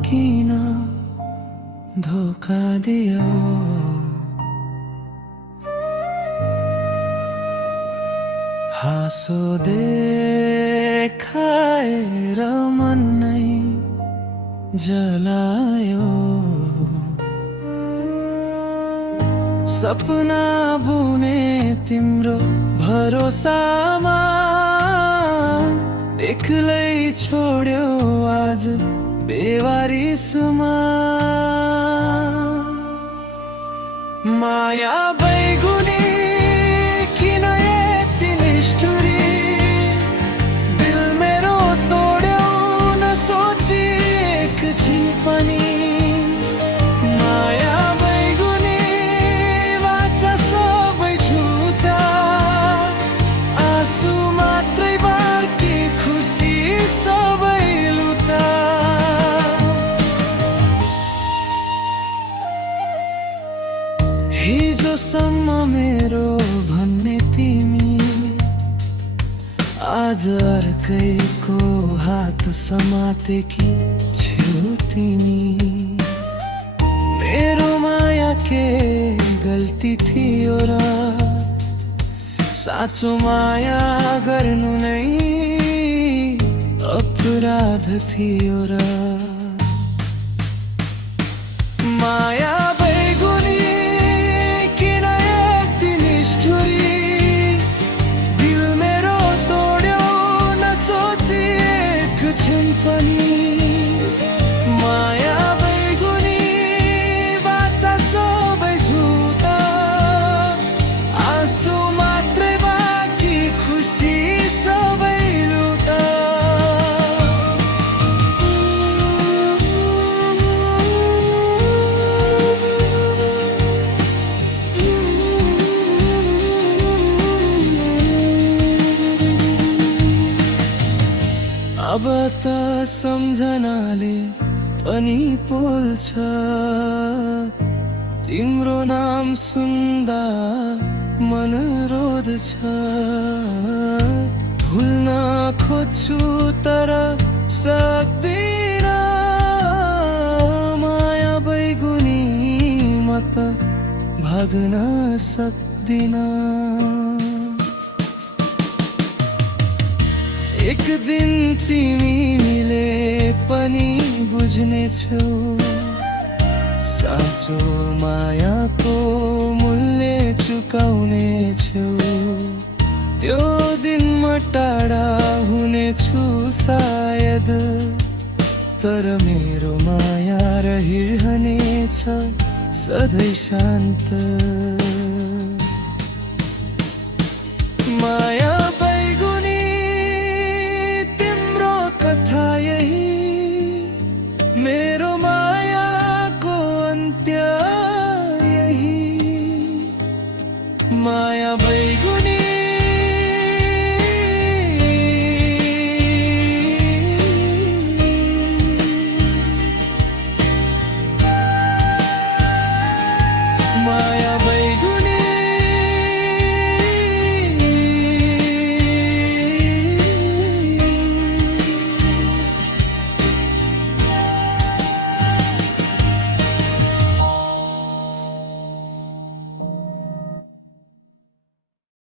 किन धोका दियो? हाँसो देखाएर मन नै जलायो। सपना बुने तिम्रो भरोसामा एक्लै छोड्यो आज बेवारिसमा। माया बैगुनी किन यति निष्ठुरी, दिल मेरो तोड्यौ नसोची एकछिन पनि। माया बैगुनी वाचा सबै झुटा, आँसु मात्रै बाँकी खुसी सबै लुटा। हिजोसम्म मेरो भन्ने तिमी आज अर्कैको हात समातेकी छेउ तिमी। मेरो माया के गल्ती थियो र साँचो माया गर्नु नै अपराध थियो र। माया बैगुनी किन यति निष्ठुरी, दिल मेरो तोड्यौ नसोची एकछिन पनि। माया बैगुनी वाचा सबै झुटा, आँसु मात्रै बाँकी खुसी सबै लुटा। अब त सम्झनाले पनि पोल्छ, तिम्रो नाम सुन्दा मन रोद्छ। भुल्न खोज्छु तर सक्दिन, माया बैगुनी म त भाग्न सक्दिन। एक दिन तिमीले पनि बुझ्नेछौ, साँचो मायाको मूल्य चुकाउनेछौ। त्यो दिन म टाढा हुनेछु सायद, तर मेरो माया रहिरहनेछ सधैँ शान्त। माया